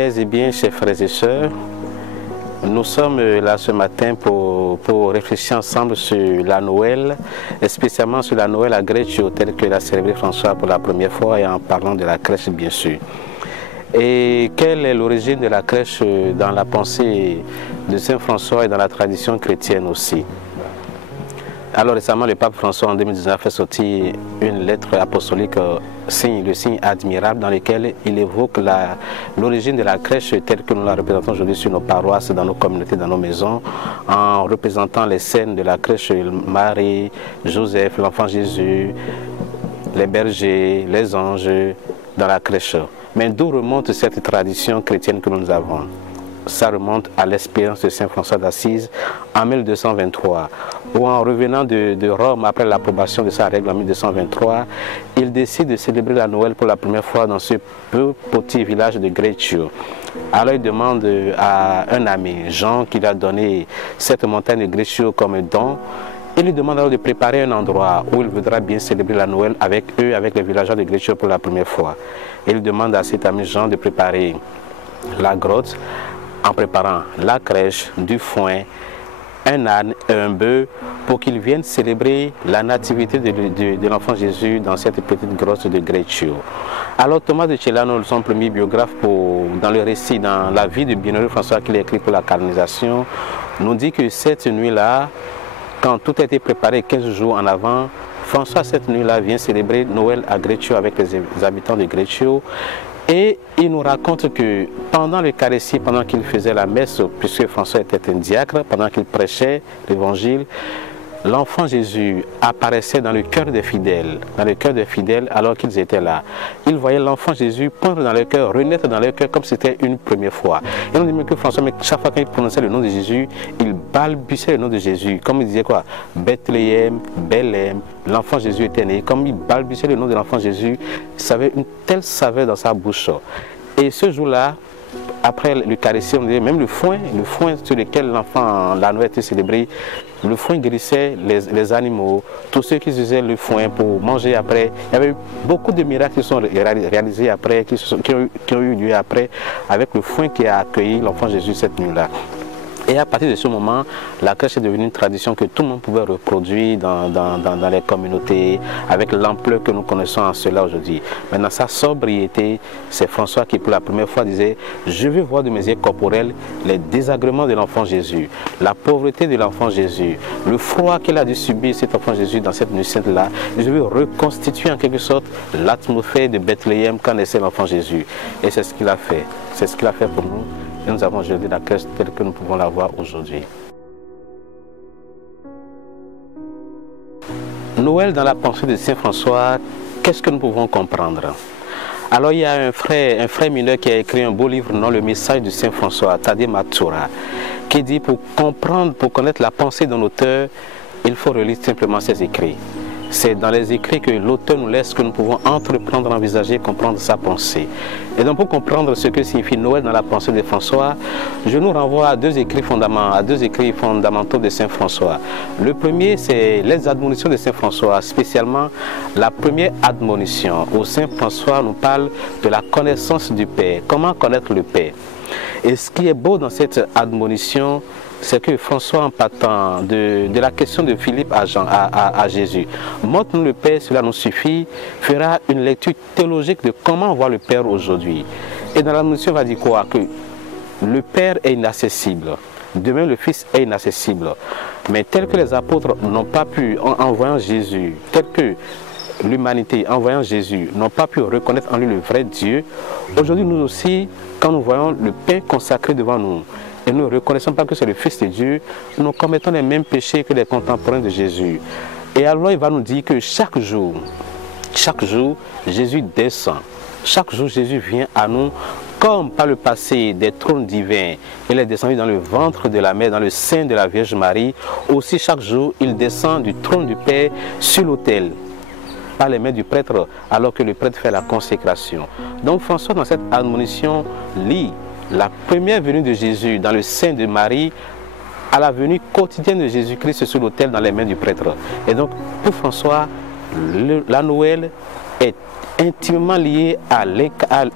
Père et bien, chers frères et sœurs, nous sommes là ce matin pour réfléchir ensemble sur la Noël, et spécialement sur la Noël à Greccio, telle que l'a célébré François pour la première fois, et en parlant de la crèche bien sûr. Et quelle est l'origine de la crèche dans la pensée de Saint François et dans la tradition chrétienne aussi? Alors récemment, le pape François en 2019 a sorti une lettre apostolique, le signe admirable, dans lequel il évoque l'origine de la crèche telle que nous la représentons aujourd'hui sur nos paroisses, dans nos communautés, dans nos maisons, en représentant les scènes de la crèche, Marie, Joseph, l'enfant Jésus, les bergers, les anges dans la crèche. Mais d'où remonte cette tradition chrétienne que nous avons? Ça remonte à l'expérience de Saint François d'Assise en 1223, où en revenant de Rome après l'approbation de sa règle en 1223, il décide de célébrer la Noël pour la première fois dans ce petit village de Greccio. Alors il demande à un ami, Jean, qui lui a donné cette montagne de Greccio comme don. Il lui demande alors de préparer un endroit où il voudra bien célébrer la Noël avec eux, avec les villageois de Greccio pour la première fois. Il demande à cet ami Jean de préparer la grotte en préparant la crèche, du foin, un âne et un bœuf pour qu'ils viennent célébrer la nativité de l'enfant Jésus dans cette petite grotte de Greccio. Alors Thomas de Celano, son premier biographe dans le récit, dans la vie de Bienheureux François qu'il a écrit pour la canonisation, nous dit que cette nuit-là, quand tout a été préparé 15 jours en avant, François cette nuit-là vient célébrer Noël à Greccio avec les habitants de Greccio. Et il nous raconte que pendant l'Eucharistie, pendant qu'il faisait la messe, puisque François était un diacre, pendant qu'il prêchait l'évangile, l'enfant Jésus apparaissait dans le cœur des fidèles, alors qu'ils étaient là. Ils voyaient l'enfant Jésus poindre dans leur cœur, renaître dans leur cœur comme c'était une première fois. Et on dit même que François, mais chaque fois qu'il prononçait le nom de Jésus, il balbutiait le nom de Jésus. Comme il disait quoi? Bethléem, Bethléem, l'enfant Jésus était né. Comme il balbutiait le nom de l'enfant Jésus, il avait une telle saveur dans sa bouche. Et ce jour-là, après l'Eucharistie, on disait même le foin sur lequel la Noël était célébrée, le foin guérissait les animaux, tous ceux qui usaient le foin pour manger après. Il y avait eu beaucoup de miracles qui sont réalisés après, qui ont eu lieu après, avec le foin qui a accueilli l'enfant Jésus cette nuit-là. Et à partir de ce moment, la crèche est devenue une tradition que tout le monde pouvait reproduire dans les communautés, avec l'ampleur que nous connaissons en cela aujourd'hui. Maintenant, sa sobriété, c'est François qui pour la première fois disait « Je veux voir de mes yeux corporels les désagréments de l'enfant Jésus, la pauvreté de l'enfant Jésus, le froid qu'il a dû subir cet enfant Jésus dans cette nuit sainte-là. Je veux reconstituer en quelque sorte l'atmosphère de Bethléem quand naissait l'enfant Jésus. » Et c'est ce qu'il a fait. C'est ce qu'il a fait pour nous. Et nous avons aujourd'hui la crèche telle que nous pouvons la voir aujourd'hui. Noël dans la pensée de Saint François, qu'est-ce que nous pouvons comprendre? Alors il y a un frère mineur qui a écrit un beau livre, non, le message de Saint François, Tade Matura, qui dit pour connaître la pensée d'un auteur, il faut relire simplement ses écrits. C'est dans les écrits que l'auteur nous laisse que nous pouvons entreprendre, envisager, comprendre sa pensée. Et donc pour comprendre ce que signifie Noël dans la pensée de François, je nous renvoie à deux écrits fondamentaux de Saint François. Le premier, c'est les admonitions de Saint François, spécialement la première admonition où Saint François nous parle de la connaissance du Père. Comment connaître le Père? Et ce qui est beau dans cette admonition, c'est que François, en partant de la question de Philippe à Jésus, montre-nous le Père, cela nous suffit, fera une lecture théologique de comment voir le Père aujourd'hui. Et dans la notion, on va dire quoi? Que le Père est inaccessible, de même le Fils est inaccessible. Mais tel que les apôtres n'ont pas pu, en voyant Jésus, tel que l'humanité, en voyant Jésus, n'ont pas pu reconnaître en lui le vrai Dieu, aujourd'hui nous aussi, quand nous voyons le Père consacré devant nous, et nous ne reconnaissons pas que c'est le Fils de Dieu, nous commettons les mêmes péchés que les contemporains de Jésus. Et alors il va nous dire que chaque jour, Jésus descend. Chaque jour, Jésus vient à nous comme par le passé des trônes divins. Il est descendu dans le ventre de la mère, dans le sein de la Vierge Marie. Aussi, chaque jour, il descend du trône du Père sur l'autel, par les mains du prêtre, alors que le prêtre fait la consécration. Donc François, dans cette admonition, lit la première venue de Jésus dans le sein de Marie à la venue quotidienne de Jésus-Christ sur l'autel dans les mains du prêtre. Et donc, pour François, la Noël est intimement liée à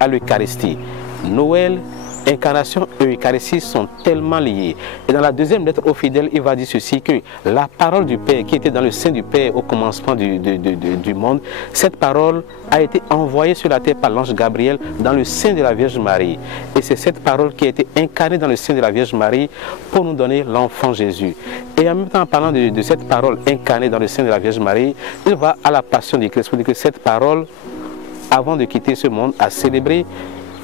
l'Eucharistie. Noël incarnation et Eucharistie sont tellement liées. Et dans la deuxième lettre aux fidèles, il va dire ceci, que la parole du Père qui était dans le sein du Père au commencement du monde, cette parole a été envoyée sur la terre par l'ange Gabriel dans le sein de la Vierge Marie. Et c'est cette parole qui a été incarnée dans le sein de la Vierge Marie pour nous donner l'enfant Jésus. Et en même temps, en parlant de cette parole incarnée dans le sein de la Vierge Marie, il va à la passion du Christ pour dire que cette parole, avant de quitter ce monde, a célébré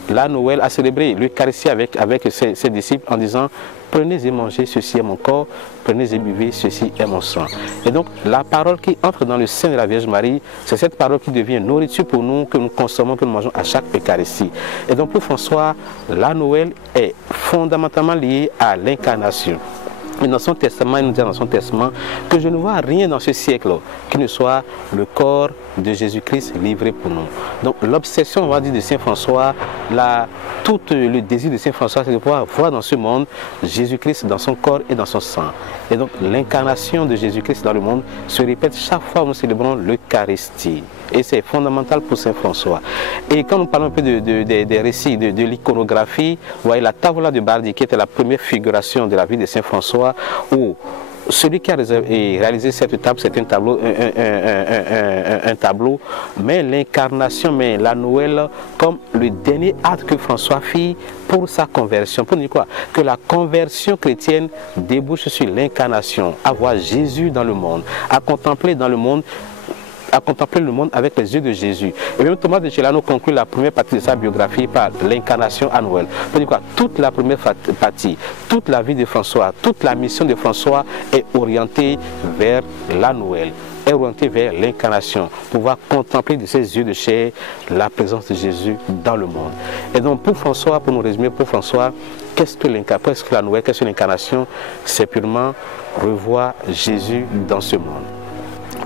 la Noël, a célébré l'Eucharistie avec ses disciples en disant: prenez et mangez, ceci est mon corps, prenez et buvez, ceci est mon sang. Et donc la parole qui entre dans le sein de la Vierge Marie, c'est cette parole qui devient nourriture pour nous, que nous consommons, que nous mangeons à chaque Eucharistie. Et donc pour François, la Noël est fondamentalement liée à l'incarnation. Et dans son testament, il nous dit dans son testament que je ne vois rien dans ce siècle qui ne soit le corps de Jésus-Christ livré pour nous. Donc l'obsession, on va dire, de Saint François, tout le désir de Saint François, c'est de pouvoir voir dans ce monde Jésus-Christ dans son corps et dans son sang. Et donc l'incarnation de Jésus-Christ dans le monde se répète chaque fois que nous célébrons l'Eucharistie. Et c'est fondamental pour Saint François. Et quand nous parlons un peu des récits, de l'iconographie, vous voyez la tavola de Bardi, qui était la première figuration de la vie de Saint François, où celui qui a réalisé cette table, c'est un tableau, mais l'incarnation, mais la Noël, comme le dernier acte que François fit pour sa conversion. Pour dire quoi? Que la conversion chrétienne débouche sur l'incarnation, à voir Jésus dans le monde, à contempler dans le monde, à contempler le monde avec les yeux de Jésus. Et même Thomas de Celano conclut la première partie de sa biographie par l'incarnation à Noël. Pour dire quoi? Toute la première partie, toute la vie de François, toute la mission de François est orientée vers la Noël, est orientée vers l'incarnation, pouvoir contempler de ses yeux de chair la présence de Jésus dans le monde. Et donc pour François, pour nous résumer, pour François, qu'est-ce que la Noël, qu'est-ce que l'incarnation? C'est purement revoir Jésus dans ce monde.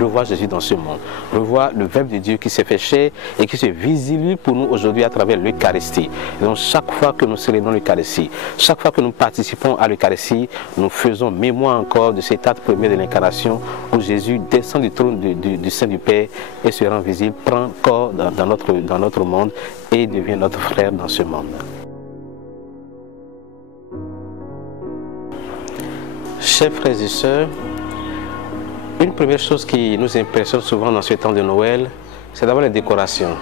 Revoir Jésus dans ce monde, revoir le Verbe de Dieu qui s'est fait chair et qui se visibilise pour nous aujourd'hui à travers l'Eucharistie. Donc chaque fois que nous célébrons l'Eucharistie, chaque fois que nous participons à l'Eucharistie, nous faisons mémoire encore de cet acte premier de l'incarnation où Jésus descend du trône du sein du Père et se rend visible, prend corps dans notre monde et devient notre frère dans ce monde. Chers frères et sœurs, une première chose qui nous impressionne souvent dans ce temps de Noël, c'est d'abord les décorations.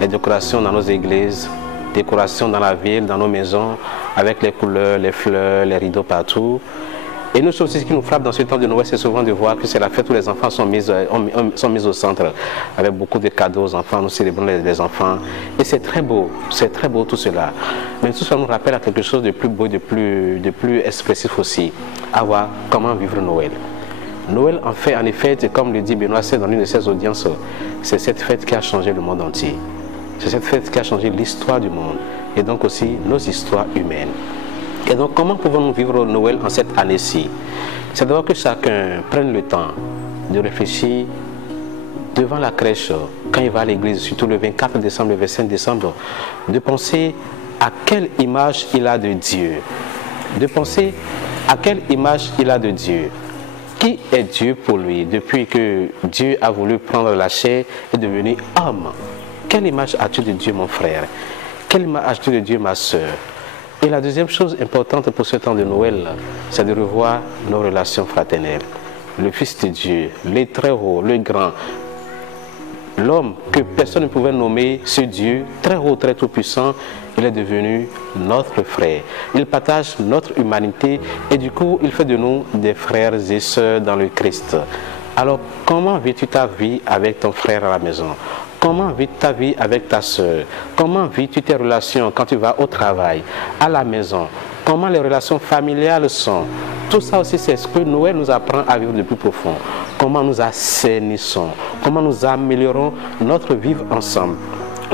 Les décorations dans nos églises, décorations dans la ville, dans nos maisons, avec les couleurs, les fleurs, les rideaux partout. Et une chose aussi qui nous frappe dans ce temps de Noël, c'est souvent de voir que c'est la fête où les enfants sont mis au centre, avec beaucoup de cadeaux aux enfants, nous célébrons les enfants. Et c'est très beau tout cela. Mais tout cela nous rappelle à quelque chose de plus beau, de plus expressif aussi, à voir comment vivre Noël. Noël, en effet, comme le dit Benoît XVI dans l'une de ses audiences, c'est cette fête qui a changé le monde entier. C'est cette fête qui a changé l'histoire du monde et donc aussi nos histoires humaines. Et donc, comment pouvons-nous vivre Noël en cette année-ci? C'est d'abord que chacun prenne le temps de réfléchir devant la crèche, quand il va à l'église, surtout le 24 décembre, le 25 décembre, de penser à quelle image il a de Dieu. De penser à quelle image il a de Dieu. Qui est Dieu pour lui depuis que Dieu a voulu prendre la chair et devenir homme? Quelle image as-tu de Dieu, mon frère? Quelle image as-tu de Dieu, ma soeur? Et la deuxième chose importante pour ce temps de Noël, c'est de revoir nos relations fraternelles. Le Fils de Dieu, le très haut, le grand, l'homme que personne ne pouvait nommer, ce Dieu très haut, très tout-puissant, il est devenu notre frère. Il partage notre humanité et du coup, il fait de nous des frères et sœurs dans le Christ. Alors, comment vis-tu ta vie avec ton frère à la maison? Comment vis-tu ta vie avec ta sœur? Comment vis-tu tes relations quand tu vas au travail, à la maison? Comment les relations familiales sont? Tout ça aussi, c'est ce que Noël nous apprend à vivre de plus profond. Comment nous assainissons? Comment nous améliorons notre vivre ensemble?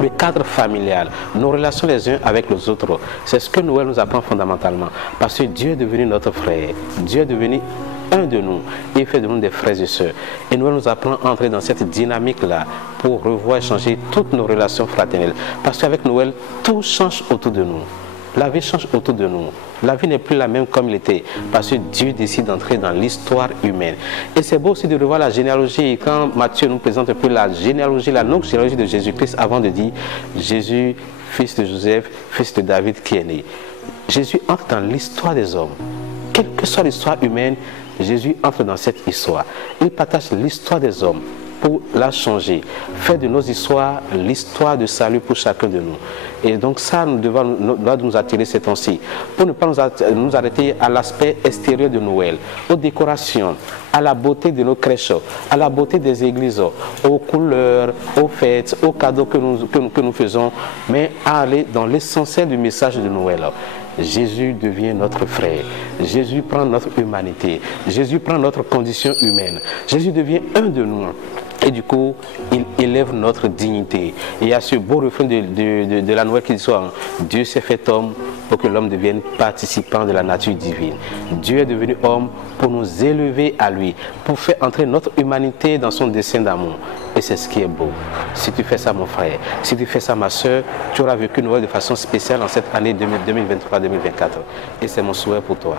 Le cadre familial, nos relations les uns avec les autres, c'est ce que Noël nous apprend fondamentalement. Parce que Dieu est devenu notre frère, Dieu est devenu un de nous, et il fait de nous des frères et sœurs. Et Noël nous apprend à entrer dans cette dynamique-là pour revoir et changer toutes nos relations fraternelles. Parce qu'avec Noël, tout change autour de nous. La vie change autour de nous. La vie n'est plus la même comme il était, parce que Dieu décide d'entrer dans l'histoire humaine. Et c'est beau aussi de revoir la généalogie. Quand Matthieu nous présente un peu la généalogie, la longue généalogie de Jésus-Christ, avant de dire Jésus fils de Joseph, fils de David qui est né. Jésus entre dans l'histoire des hommes. Quelle que soit l'histoire humaine, Jésus entre dans cette histoire. Il partage l'histoire des hommes pour la changer, faire de nos histoires l'histoire de salut pour chacun de nous. Et donc ça doit nous attirer ces temps-ci, pour ne pas nous arrêter à l'aspect extérieur de Noël, aux décorations, à la beauté de nos crèches, à la beauté des églises, aux couleurs, aux fêtes, aux cadeaux que nous faisons, mais à aller dans l'essentiel du message de Noël. Jésus devient notre frère. Jésus prend notre humanité. Jésus prend notre condition humaine. Jésus devient un de nous. Et du coup, il élève notre dignité. Et il y a ce beau refrain de la Noël qui dit soit Dieu s'est fait homme pour que l'homme devienne participant de la nature divine. Dieu est devenu homme pour nous élever à lui, pour faire entrer notre humanité dans son dessein d'amour. Et c'est ce qui est beau. Si tu fais ça, mon frère, si tu fais ça, ma soeur, tu auras vécu Noël de façon spéciale en cette année 2023-2024. Et c'est mon souhait pour toi.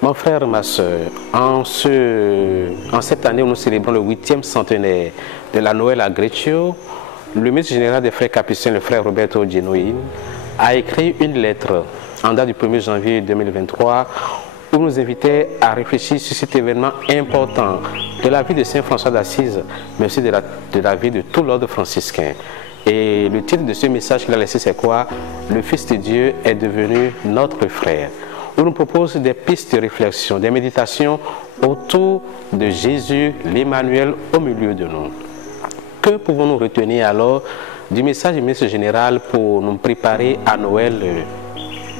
Mon frère, ma soeur, en cette année où nous célébrons le 8e centenaire de la Noël à Greccio, le ministre général des frères capucins, le frère Roberto Genoin, a écrit une lettre en date du 1er janvier 2023 où nous invitait à réfléchir sur cet événement important de la vie de Saint François d'Assise, mais aussi de la vie de tout l'ordre franciscain. Et le titre de ce message qu'il a laissé, c'est quoi? Le Fils de Dieu est devenu notre frère. On nous propose des pistes de réflexion, des méditations autour de Jésus, l'Emmanuel, au milieu de nous. Que pouvons-nous retenir alors du message du ministre général pour nous préparer à Noël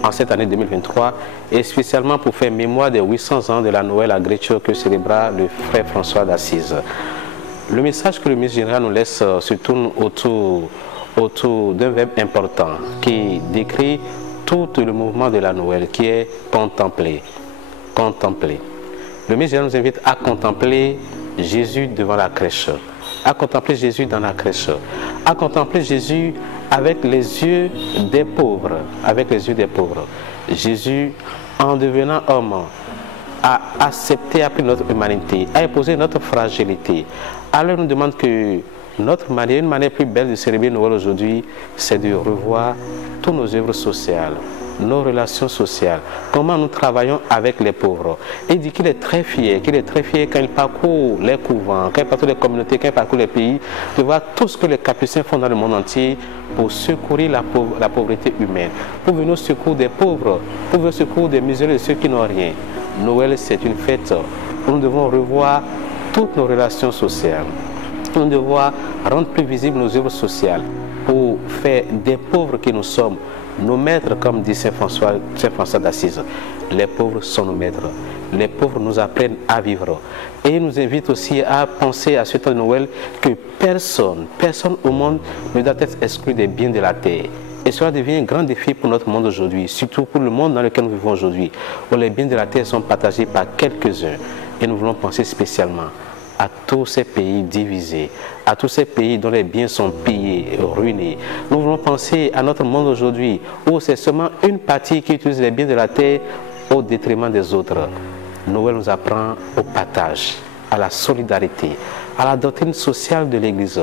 en cette année 2023 et spécialement pour faire mémoire des 800 ans de la Noël à Greccio que célébra le frère François d'Assise? Le message que le ministre général nous laisse se tourne autour d'un verbe important qui décrit tout le mouvement de la Noël, qui est contempler. Contempler. Le ministre général nous invite à contempler Jésus devant la crèche, à contempler Jésus dans la crèche, à contempler Jésus avec les yeux des pauvres, avec les yeux des pauvres. Jésus, en devenant homme, a accepté, a pris notre humanité, a épousé notre fragilité. Alors nous demande que notre manière, une manière plus belle de célébrer Noël aujourd'hui, c'est de revoir toutes nos œuvres sociales, nos relations sociales, comment nous travaillons avec les pauvres. Et il dit qu'il est très fier quand il parcourt les couvents, quand il parcourt les communautés, quand il parcourt les pays, de voir tout ce que les capucins font dans le monde entier pour secourir la pauvreté humaine, pour venir au secours des pauvres, pour venir au secours des misérieux de ceux qui n'ont rien. Noël, c'est une fête où nous devons revoir toutes nos relations sociales. Nous devons rendre plus visibles nos œuvres sociales pour faire des pauvres que nous sommes nos maîtres, comme dit Saint François d'Assise. Les pauvres sont nos maîtres. Les pauvres nous apprennent à vivre. Et il nous invite aussi à penser à ce temps de Noël que personne au monde ne doit être exclu des biens de la terre. Et cela devient un grand défi pour notre monde aujourd'hui, surtout pour le monde dans lequel nous vivons aujourd'hui, où les biens de la terre sont partagés par quelques-uns. Et nous voulons penser spécialement à tous ces pays divisés, à tous ces pays dont les biens sont pillés, ruinés. Nous voulons penser à notre monde aujourd'hui, où c'est seulement une partie qui utilise les biens de la terre au détriment des autres. Noël nous apprend au partage, à la solidarité, à la doctrine sociale de l'Église.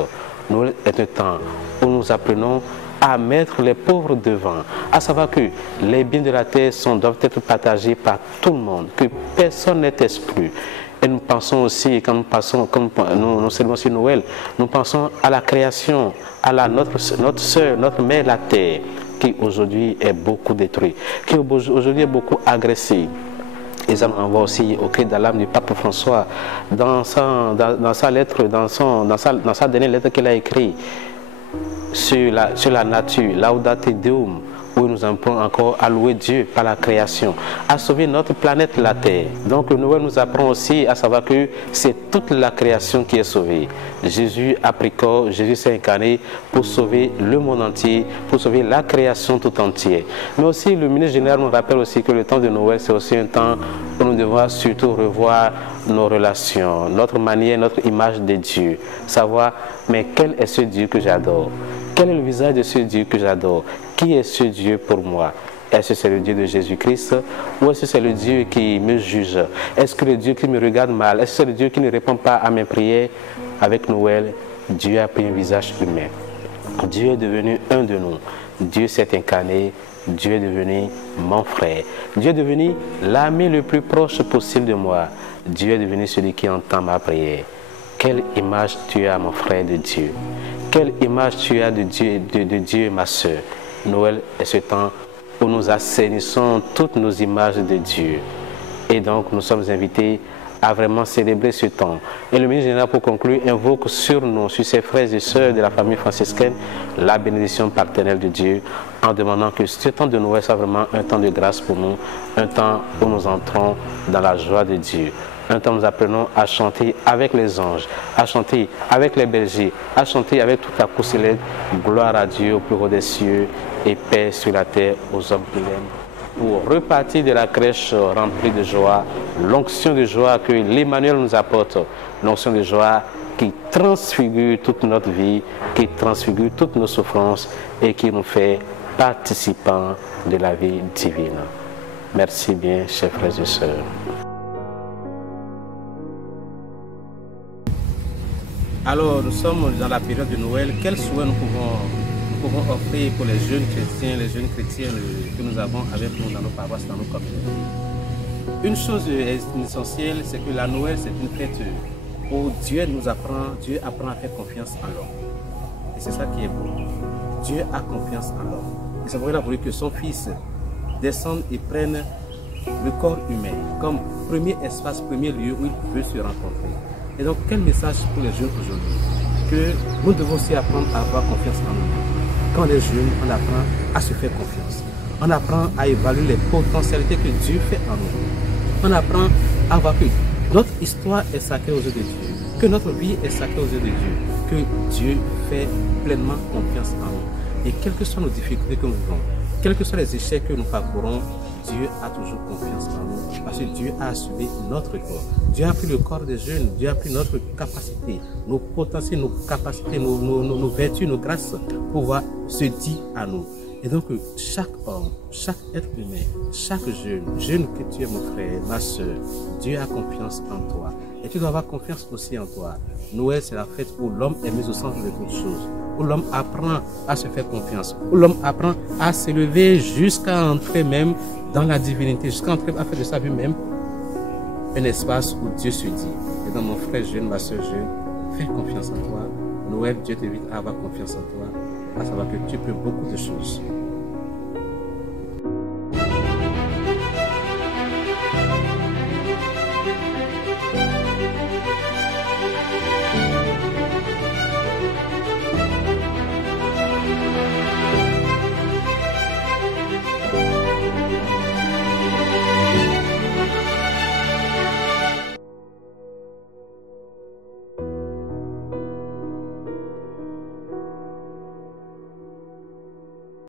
Noël est un temps où nous apprenons à mettre les pauvres devant, à savoir que les biens de la terre doivent être partagés par tout le monde, que personne n'est exclu. Et nous pensons aussi, quand nous célébrons sur Noël, nous pensons à la création, à notre sœur, notre mère, la terre, qui aujourd'hui est beaucoup détruite, qui aujourd'hui est beaucoup agressée. Et ça nous envoie aussi au cri d'alarme du pape François dans sa lettre, dans sa dernière lettre qu'il a écrite sur la nature, Laudate Deum, où nous apprenons encore à louer Dieu par la création, à sauver notre planète, la Terre. Donc le Noël nous apprend aussi à savoir que c'est toute la création qui est sauvée. Jésus a pris corps, Jésus s'est incarné pour sauver le monde entier, pour sauver la création tout entière. Mais aussi le ministre général nous rappelle aussi que le temps de Noël, c'est aussi un temps où nous devons surtout revoir nos relations, notre manière, notre image de Dieu. Savoir, mais quel est ce Dieu que j'adore? Quel est le visage de ce Dieu que j'adore? Qui est ce Dieu pour moi? Est-ce que c'est le Dieu de Jésus-Christ ou est-ce que c'est le Dieu qui me juge? Est-ce que le Dieu qui me regarde mal? Est-ce que c'est le Dieu qui ne répond pas à mes prières? Avec Noël, Dieu a pris un visage humain. Dieu est devenu un de nous. Dieu s'est incarné. Dieu est devenu mon frère. Dieu est devenu l'ami le plus proche possible de moi. Dieu est devenu celui qui entend ma prière. Quelle image tu as, mon frère de Dieu? Quelle image tu as de Dieu, ma soeur? Noël est ce temps où nous assainissons toutes nos images de Dieu. Et donc, nous sommes invités à vraiment célébrer ce temps. Et le ministre général, pour conclure, invoque sur nous, sur ses frères et sœurs de la famille franciscaine, la bénédiction paternelle de Dieu, en demandant que ce temps de Noël soit vraiment un temps de grâce pour nous, un temps où nous entrons dans la joie de Dieu. Un temps où nous apprenons à chanter avec les anges, à chanter avec les bergers, à chanter avec toute la cour céleste, gloire à Dieu au plus haut des cieux et paix sur la terre aux hommes qui l'aiment. Pour repartir de la crèche remplie de joie, l'onction de joie que l'Emmanuel nous apporte, l'onction de joie qui transfigure toute notre vie, qui transfigure toutes nos souffrances et qui nous fait participants de la vie divine. Merci bien, chers frères et sœurs. Alors, nous sommes dans la période de Noël. Quels souhaits nous pouvons offrir pour les jeunes chrétiens, les jeunes chrétiennes que nous avons avec nous dans nos paroisses, dans nos communautés? Une chose essentielle, c'est que la Noël, c'est une fête où Dieu apprend à faire confiance en l'homme. Et c'est ça qui est beau. Dieu a confiance en l'homme. Et c'est pourquoi il a voulu que son Fils descende et prenne le corps humain comme premier espace, premier lieu où il veut se rencontrer. Et donc, quel message pour les jeunes aujourd'hui? Que nous devons aussi apprendre à avoir confiance en nous. Quand les jeunes, on apprend à se faire confiance. On apprend à évaluer les potentialités que Dieu fait en nous. On apprend à voir que notre histoire est sacrée aux yeux de Dieu. Que notre vie est sacrée aux yeux de Dieu. Que Dieu fait pleinement confiance en nous. Et quelles que soient nos difficultés que nous vivons, quels que soient les échecs que nous parcourons, Dieu a toujours confiance en nous parce que Dieu a assumé notre corps. Dieu a pris le corps des jeunes, Dieu a pris notre capacité, nos potentiels, nos capacités, nos vertus, nos grâces pour pouvoir se dire à nous. Et donc chaque homme, chaque être humain, chaque jeune que tu es mon frère, ma soeur, Dieu a confiance en toi. Et tu dois avoir confiance aussi en toi. Noël, c'est la fête où l'homme est mis au centre de toutes choses, où l'homme apprend à se faire confiance, où l'homme apprend à s'élever jusqu'à entrer même dans la divinité, jusqu'à entrer à faire de sa vie même un espace où Dieu se dit. Et donc mon frère jeune, ma soeur jeune, fais confiance en toi. Noël, Dieu t'invite à avoir confiance en toi, à savoir que tu peux beaucoup de choses.